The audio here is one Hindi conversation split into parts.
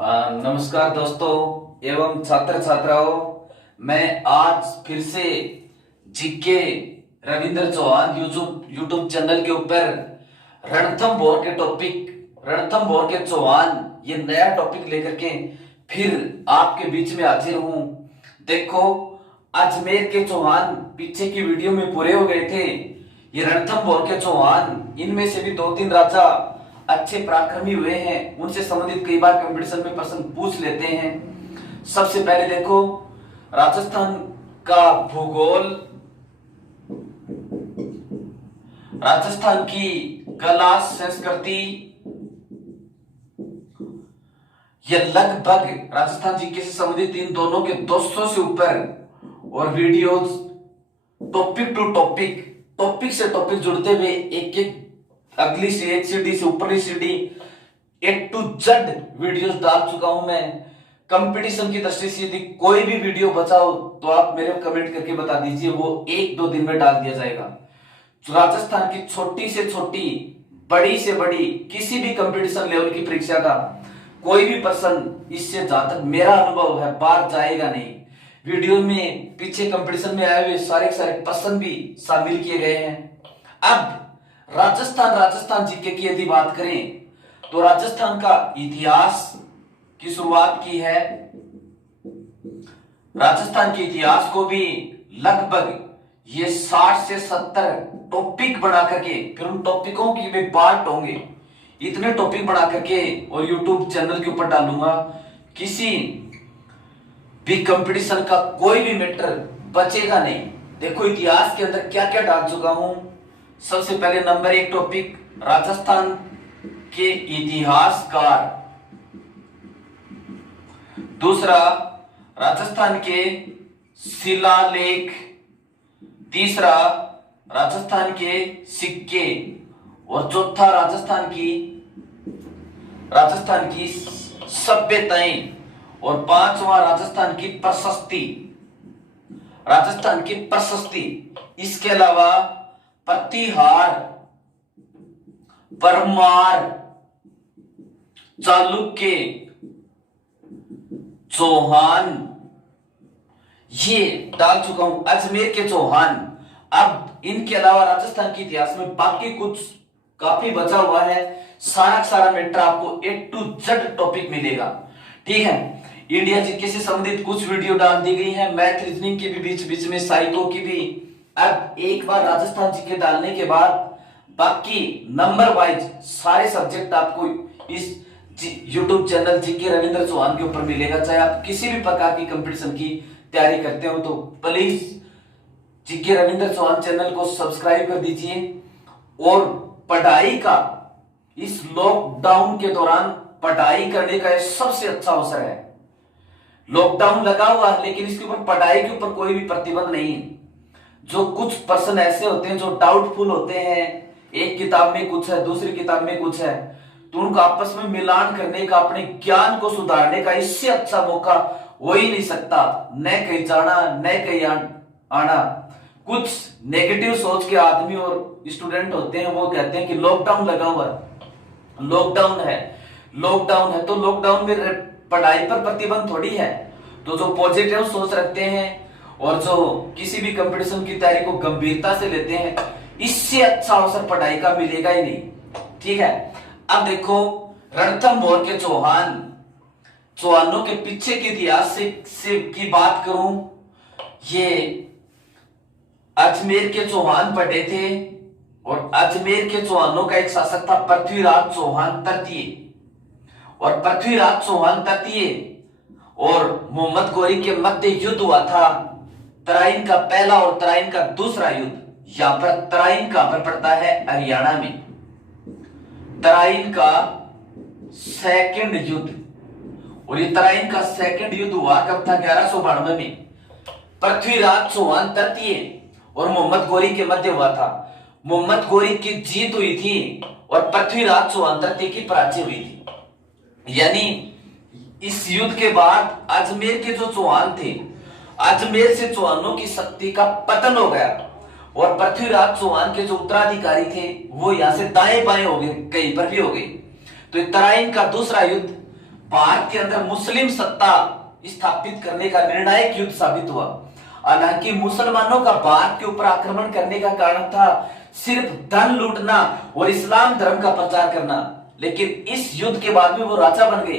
नमस्कार दोस्तों एवं छात्र छात्राओं। मैं आज फिर से GK Ravindra Chauhan YouTube channel के ऊपर रणथंभौर के चौहान ये नया टॉपिक लेकर के फिर आपके बीच में हाजिर हूं। देखो, अजमेर के चौहान पीछे की वीडियो में पूरे हो गए थे। ये रणथंभौर के चौहान, इनमें से भी 2-3 राजा अच्छे पराक्रमी हुए हैं। उनसे संबंधित कई बार कंपटीशन में प्रश्न पूछ लेते हैं। सबसे पहले देखो, राजस्थान का भूगोल, राजस्थान की कला संस्कृति, ये लगभग राजस्थान जीके से संबंधित इन दोनों के 200 से ऊपर और वीडियोस टॉपिक से टॉपिक जुड़ते हुए एक अगली से एक सीढ़ी से ऊपरी सीढ़ी A to Z वीडियोस डाल चुका हूं मैं। कंपटीशन की दृष्टि से यदि कोई भी वीडियो बचाओ तो आप मेरे को कमेंट करके बता दीजिए, वो 1-2 दिन में डाल दिया जाएगा। राजस्थान की छोटी से छोटी, बड़ी से बड़ी किसी भी कंपटीशन लेवल की परीक्षा का कोई भी प्रश्न, इससे जहां तक मेरा अनुभव है, बाहर जाएगा नहीं। वीडियो में पीछे कंपटीशन में आए हुए सारे प्रश्न भी शामिल किए गए हैं। अब राजस्थान जीके की यदि बात करें तो राजस्थान का इतिहास की शुरुआत की है। राजस्थान के इतिहास को भी लगभग ये 60 से 70 टॉपिक बना करके, फिर उन टॉपिकों की भी पार्ट होंगे, इतने टॉपिक बना करके और यूट्यूब चैनल के ऊपर डालूंगा। किसी भी कंपटीशन का कोई भी मैटर बचेगा नहीं। देखो, इतिहास के अंदर क्या क्या डाल चुका हूं। सबसे पहले नंबर 1 टॉपिक, राजस्थान के इतिहासकार। दूसरा, राजस्थान के शिलालेख। तीसरा, राजस्थान के सिक्के। और चौथा, राजस्थान की सभ्यताएं। और पांचवा, राजस्थान की प्रशस्ति। इसके अलावा प्रतिहार, परमार, चालुक्य, चौहान, ये डाल चुका हूं। अजमेर के चौहान। अब इनके अलावा राजस्थान के इतिहास में बाकी कुछ काफी बचा हुआ है। सारा मैटर आपको A to Z टॉपिक मिलेगा। ठीक है, इंडिया जीके से संबंधित कुछ वीडियो डाल दी गई है, मैथ रीजनिंग के भी बीच में, साहित्यों की भी। अब एक बार राजस्थान जीके डालने के बाद बाकी नंबर वाइज सारे सब्जेक्ट आपको इस YouTube channel GK Ravindra Chauhan के ऊपर मिलेगा। चाहे आप किसी भी प्रकार की कंपटीशन की तैयारी करते हो तो please GK Ravindra Chauhan channel को सब्सक्राइब कर दीजिए। और पढ़ाई का, इस लॉकडाउन के दौरान पढ़ाई करने का सबसे अच्छा अवसर है। लॉकडाउन लगा हुआ है लेकिन इसके ऊपर पढ़ाई के ऊपर कोई भी प्रतिबंध नहीं। जो कुछ पर्सन ऐसे होते हैं जो डाउटफुल होते हैं, एक किताब में कुछ है, दूसरी किताब में कुछ है, तो उनको आपस में मिलान करने का, अपने ज्ञान को सुधारने का इससे अच्छा मौका हो ही नहीं सकता। न कहीं जाना, न कहीं आना। कुछ नेगेटिव सोच के आदमी और स्टूडेंट होते हैं, वो कहते हैं कि लॉकडाउन लगा हुआ है, लॉकडाउन है तो लॉकडाउन में पढ़ाई पर प्रतिबंध थोड़ी है। तो जो पॉजिटिव सोच रखते हैं और जो किसी भी कंपटीशन की तैयारी को गंभीरता से लेते हैं, इससे अच्छा अवसर पढ़ाई का मिलेगा ही नहीं। ठीक है, अब देखो, रणथंभौर के चौहानों के पीछे के इतिहास से की बात करूं, ये अजमेर के चौहान पढ़े थे। और अजमेर के चौहानों का एक शासक था पृथ्वीराज चौहान तृतीय। और पृथ्वीराज चौहान तृतीय और मोहम्मद गौरी के मध्य युद्ध हुआ था, तराइन का पहला और तराइन का दूसरा युद्ध। यहां पर तराइन कहां पर पड़ता है? हरियाणा में। तराइन का सेकंड युद्ध, और ये तराइन का सेकंड युद्ध हुआ कब था? 1192 में। पृथ्वीराज चौहान तृतीय और मोहम्मद गौरी के मध्य हुआ था। मोहम्मद गौरी की जीत हुई थी और पृथ्वीराज चौहान तृतीय की पराजय हुई थी। यानी इस युद्ध के बाद अजमेर के जो चौहान थे, अजमेर से चौहानों की शक्ति का पतन हो गया और पृथ्वीराज चौहान के जो उत्तराधिकारी थे वो यहां से दाएं बाएं हो गए, कहीं पर भी हो गए। तो तराइन का दूसरा युद्ध भारत के अंदर मुस्लिम सत्ता स्थापित करने का निर्णायक युद्ध साबित हुआ। हालांकि मुसलमानों का भारत के ऊपर आक्रमण करने का कारण था सिर्फ धन लूटना और इस्लाम धर्म का प्रचार करना, लेकिन इस युद्ध के बाद में वो राजा बन गए,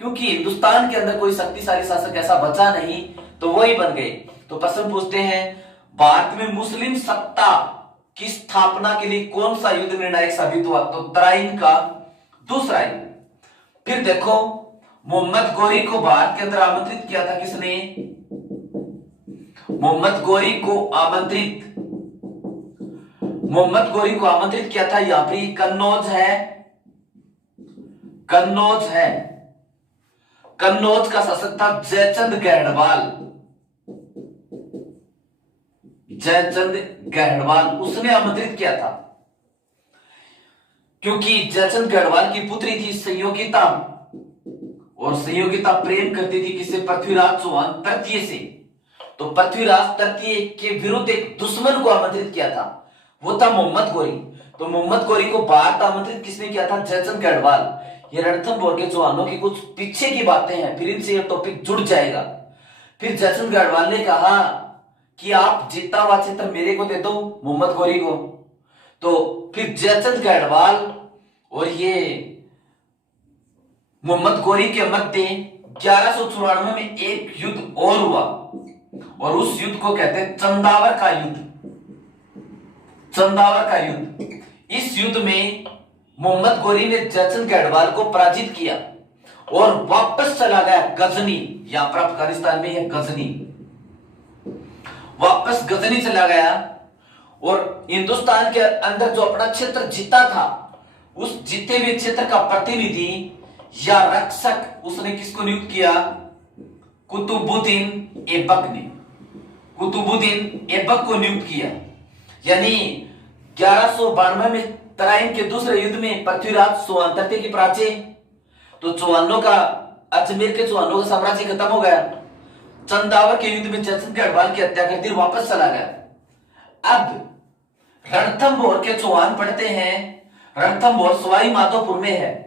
क्योंकि हिंदुस्तान के अंदर कोई शक्तिशाली शासक ऐसा बचा नहीं, तो वही बन गए। तो प्रश्न पूछते हैं, भारत में मुस्लिम सत्ता की स्थापना के लिए कौन सा युद्ध निर्णायक साबित हुआ? तो तराइन का दूसरा युद्ध। फिर देखो, मोहम्मद गोरी को भारत के अंदर आमंत्रित किया था किसने? मोहम्मद गोरी को आमंत्रित किया था, यहां पर कन्नौज का शासक था जयचंद गढ़वाल, उसने आमंत्रित किया था, क्योंकि जयचंद गढ़वाल की पुत्री थी संयोगिता, और संयोगिता प्रेम करती थी किससे? पृथ्वीराज चौहान तृतीय से। तो पृथ्वीराज तृतीय के विरुद्ध एक दुश्मन को आमंत्रित किया था, वो था मोहम्मद गोरी। तो मोहम्मद गोरी को भारत आमंत्रित किसने किया था? जयचंद गढ़वाल। ये रणथंभौर के चौहानों की कुछ पीछे की बातें हैं, फिर इनसे ये टॉपिक जुड़ जाएगा। फिर जयचंद गढ़वाल ने कहा कि आप जीता हुआ क्षेत्र मेरे को दे दो, मोहम्मद गोरी को। तो फिर जयचंद गढ़वाल और ये मोहम्मद गोरी के मध्य 1194 में एक युद्ध और हुआ, और उस युद्ध को कहते हैं चंदावर का युद्ध। इस युद्ध में मोहम्मद गोरी ने जयचंद गढ़वाल को पराजित किया और वापस चला गया गजनी। यहां पर अफगानिस्तान में है गजनी, वापस गजनी चला गया, और हिंदुस्तान के अंदर जो अपना क्षेत्र जीता था, उस जीते हुए क्षेत्र का प्रतिनिधि या रक्षक उसने किसको नियुक्त किया? कुतुबुद्दीन ऐबक को नियुक्त किया। यानी 1192 में तराइन के दूसरे युद्ध में पृथ्वीराज चौहान तृतीय की पराजय, तो चौहानों का, अजमेर के चौहानों का साम्राज्य खत्म हो गया। चंदावर के युद्ध में जयचंद गढ़वाल की हत्या कर दी, वापस चला गया। अब रणथंभौर के चौहान पढ़ते हैं, रणथंभौर सवाई माधोपुर में है।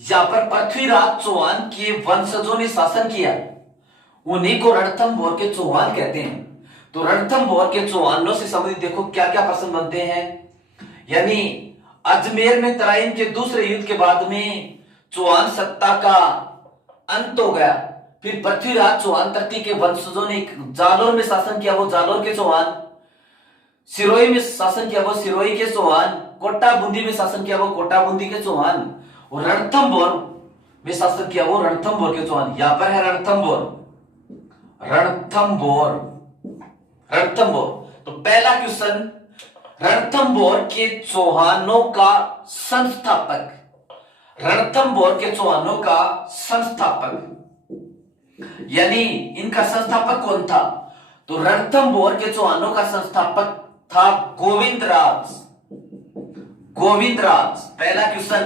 यहां पर पृथ्वीराज चौहान के वंशजों ने शासन किया, उन्हीं को रणथंभौर के चौहान कहते हैं। तो रणथंभौर के चौहानों से संबंधित देखो क्या क्या प्रश्न बनते हैं। यानी अजमेर में तराइन के दूसरे युद्ध के बाद में चौहान सत्ता का अंत हो गया। फिर पृथ्वीराज चौहान तृतीय के वंशजों ने जालोर में शासन किया, वो जालोर के चौहान। सिरोही में शासन किया, वो सिरोही के चौहान। कोटा बूंदी में शासन किया, वो कोटा बूंदी के चौहान। और रणथंभौर में शासन किया, वो रणथंभौर के चौहान। यहां पर है रणथंभौर। तो पहला क्वेश्चन, रणथंभौर के चौहानों का संस्थापक, यानी इनका संस्थापक कौन था? तो रणथंभौर के चौहानों का संस्थापक था गोविंदराज। पहला क्वेश्चन,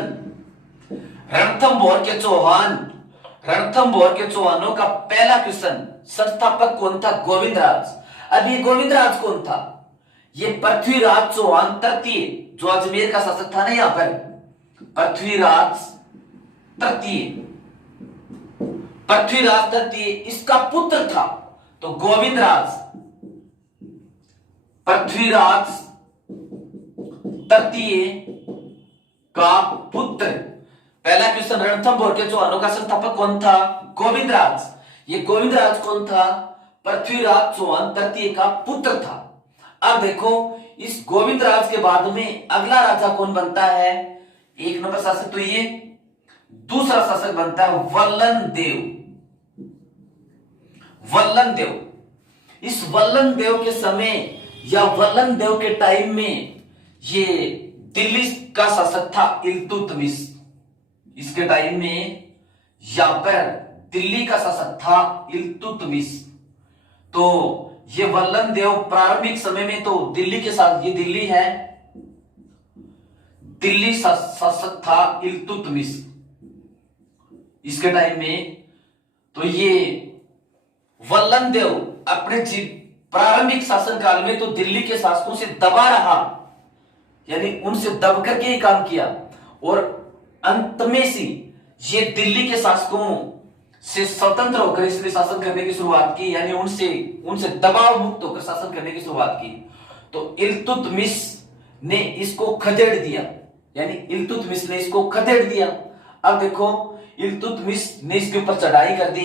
रणथंभौर के चौहानों का पहला क्वेश्चन, संस्थापक कौन था? गोविंदराज। अब ये गोविंदराज कौन था? ये पृथ्वीराज चौहान तृतीय, जो अजमेर का शासक था ना, यहां पर पृथ्वीराज तृतीय इसका पुत्र था। तो गोविंदराज पृथ्वीराज तृतीय का पुत्र। पहला क्वेश्चन, रणथंभौर के चौहानों का संस्थापक कौन था? गोविंदराज। ये गोविंदराज कौन था? पृथ्वीराज चौहान तृतीय का पुत्र था। अब देखो, इस गोविंदराज के बाद में अगला राजा कौन बनता है? एक नंबर शासक तो ये, दूसरा शासक बनता है वल्लन देव। इस वल्लन देव के समय या वल्लन देव के टाइम में ये दिल्ली का शासक था इल्तुतमिश। इसके टाइम में यहां पर दिल्ली का शासक था इल्तुतमिश। तो ये वल्लन देव प्रारंभिक समय में तो दिल्ली के साथ, ये दिल्ली है, दिल्ली शासक था इल्तुतमिश इसके टाइम में। तो ये वल्लन देव अपने प्रारंभिक शासन काल में तो दिल्ली के शासकों से दबा रहा, यानी उनसे दब करके ही काम किया, और अंत में सी ये दिल्ली के शासकों से स्वतंत्र होकर इसने शासन करने की शुरुआत की, यानी उनसे उनसे दबाव मुक्त होकर शासन करने की शुरुआत की। तो इल्तुतमिश ने इसको खदेड़ दिया, यानी इल्तुतमिश ने इसको खदेड़ दिया। अब देखो, इल्तुतमिश ने इसके ऊपर चढ़ाई कर दी,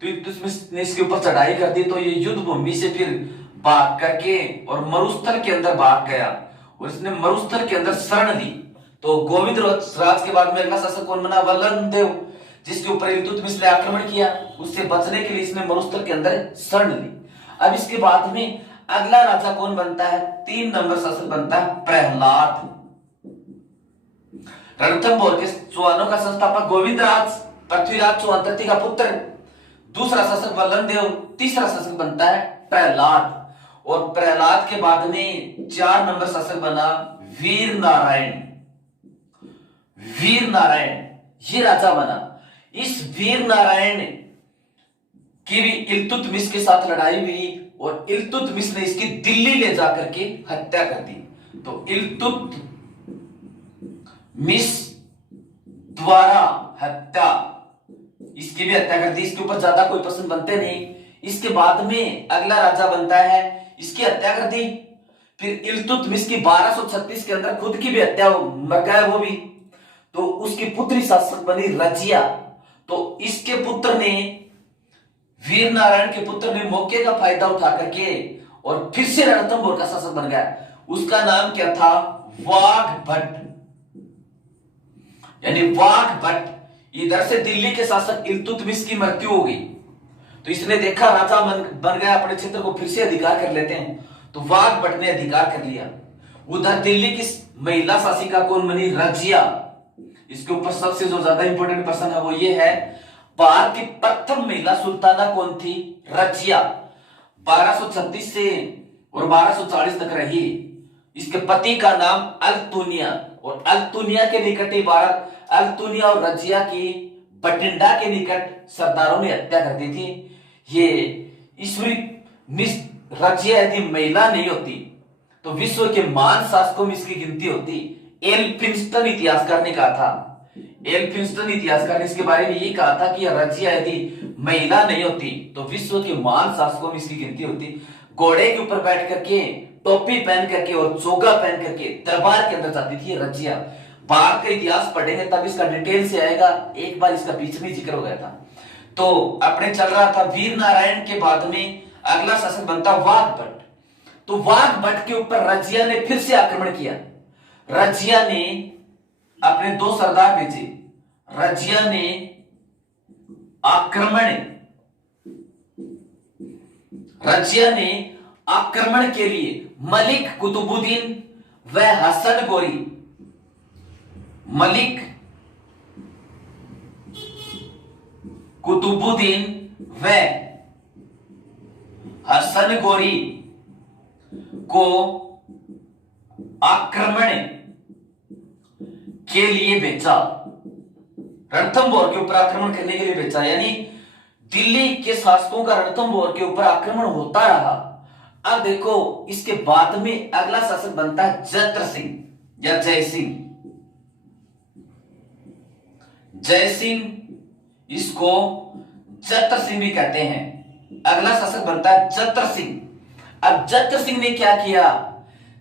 तो इल्तुतमिश ने इसके ऊपर चढ़ाई कर दी, तो ये युद्ध भूमि से फिर भाग करके और मरुस्थल के अंदर भाग गया, और इसने मरुस्थल के अंदर शरण ली। तो गोविंद राज के बाद में अगला शासक कौन बना? वल्लन देव, जिसके ऊपर इल्तुतमिश ने आक्रमण किया। उससे बचने के लिए इसने मरुस्थल के अंदर शरण ली। अब इसके बाद में अगला राजा कौन बनता है? 3 नंबर शासक बनता है प्रहलाद। रणथंभौर के चौहानों का संस्थापक गोविंदराज, पृथ्वीराज चौहान तृतीय का पुत्र। दूसरा शासक वल्लन देव, तीसरा शासक बनता है प्रहलाद। और प्रहलाद के बाद में 4 नंबर शासक बना वीर नारायण। वीर नारायण ये राजा बना। इस वीर नारायण की भी इल्तुतमिश के साथ लड़ाई हुई, और इल्तुतमिश ने इसकी दिल्ली ले जाकर के हत्या कर दी। तो इल्तुतमिश द्वारा हत्या, इसकी भी हत्या कर दी। इसके ऊपर ज्यादा कोई प्रश्न बनते नहीं। इसके बाद में अगला राजा बनता है, इसकी हत्या कर दी। फिर इल्तुतमिश की 1236 के अंदर खुद की भी हत्या, मर गया वो भी। तो उसकी पुत्री शासक बनी रजिया। तो इसके पुत्र ने, वीर नारायण के पुत्र ने मौके का फायदा उठा करके और फिर से रणथंभौर का शासक बन गया। उसका नाम क्या था? वाघभट्ट, यानी वाघभट्ट। इधर से दिल्ली के शासक इल्तुतमिश की मृत्यु हो गई, तो इसने देखा राजा बन गया, अपने क्षेत्र को फिर से अधिकार कर लेते हैं, तो वाघभट्ट ने अधिकार कर लिया। उधर दिल्ली की महिला शासिका कौन बनी? रजिया। इसके ऊपर सबसे जो ज्यादा इंपॉर्टेंट प्रश्न है वो ये है, भारत की प्रथम महिला सुल्ताना कौन थी? रजिया। 1236 से और 1240 तक रही। इसके पति का नाम अल्तुनिया, और अल्तुनिया के निकट ही अल्तुनिया और रजिया की बठिंडा के निकट सरदारों ने हत्या कर दी थी। ये ईश्वरी रजिया यदि महिला नहीं होती तो विश्व के महान शासकों में इसकी गिनती होती। एल्फिंस्टन इतिहासकार ने कहा था, एल्फिंस्टन इतिहासकार ने इसके बारे में ये कहा था कि रजिया यदि महिला नहीं होती तो विश्व के महान शासकों में इसकी गिनती होती। घोड़े के ऊपर बैठ करके, टोपी पहन करके और चोगा पहन करके दरबार के अंदर जाती थी रजिया। भारत का इतिहास पढ़ेंगे तब इसका डिटेल से आएगा, एक बार इसका बीच में जिक्र हो गया था। तो अपने चल रहा था वीर नारायण के बाद में अगला शासक बनता वाघभट्ट। तो वाघभट्ट के ऊपर रजिया ने फिर से आक्रमण किया। रजिया ने अपने 2 सरदार भेजे। रजिया ने आक्रमण के लिए मलिक कुतुबुद्दीन व हसन गोरी, मलिक कुतुबुद्दीन व हसन गोरी को आक्रमण के लिए भेजा। रणथंभौर के ऊपर आक्रमण करने के लिए भेजा, यानी दिल्ली के शासकों का रणथंभौर के ऊपर आक्रमण होता रहा। अब देखो, इसके बाद में अगला शासक बनता है जत्र सिंह या जय सिंह। जय सिंह, इसको जत्र सिंह भी कहते हैं। अगला शासक बनता है जत्र सिंह। अब जत्र सिंह ने क्या किया?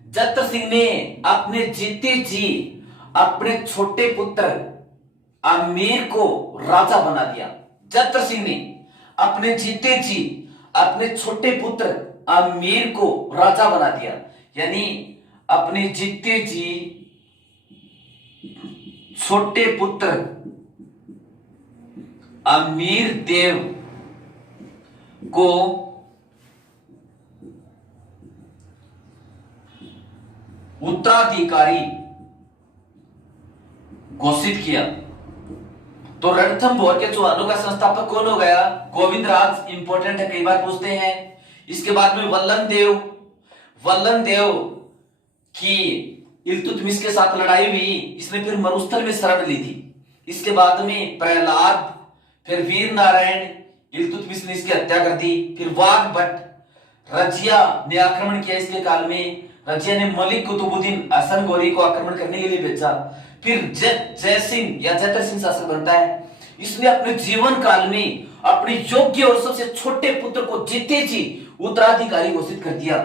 जत्र सिंह ने अपने जीते जी अपने छोटे पुत्र आमेर को राजा बना दिया। जत्र सिंह ने अपने जीते जी अपने छोटे पुत्र आमेर को राजा बना दिया, यानी अपने जीते जी छोटे पुत्र आमेर देव को उत्तराधिकारी घोषित किया। तो रणथंभौर के चौहानों का संस्थापक कौन हो गया? गोविंदराज। इंपॉर्टेंट है, कई बार पूछते हैं। इसके बाद में वल्लन देव। वल्लन देव की इल्तुतमिश के साथ लड़ाई हुई, इसने फिर मरुस्थल में शरण ली थी। इसके बाद में प्रहलाद, फिर वीर नारायण, इल्तुतमिश ने इसकी हत्या कर दी। फिर वाघभट्ट, रजिया ने आक्रमण किया इसके काल में। रजिया ने मलिक कुतुबुद्दीन हसन गोरी को आक्रमण करने के लिए भेजा। फिर जय सिंह या जयतर सिंह शासक बनता है। इसने अपने जीवन काल में अपने योग्य और सबसे छोटे पुत्र को जीते जी उत्तराधिकारी घोषित कर दिया।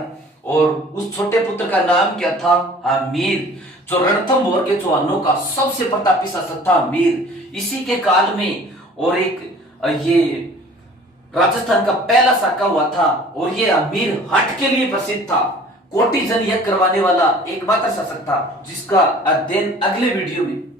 और उस छोटे पुत्र का नाम क्या था? मीर, जो रणथंभौर के चौहानों का सबसे प्रतापी शासक था मीर। इसी के काल में और एक ये राजस्थान का पहला साका हुआ था और ये मीर हट के लिए प्रसिद्ध था। कोटि जन यज्ञ करवाने वाला एकमात्र शासक था, जिसका अध्ययन अगले वीडियो में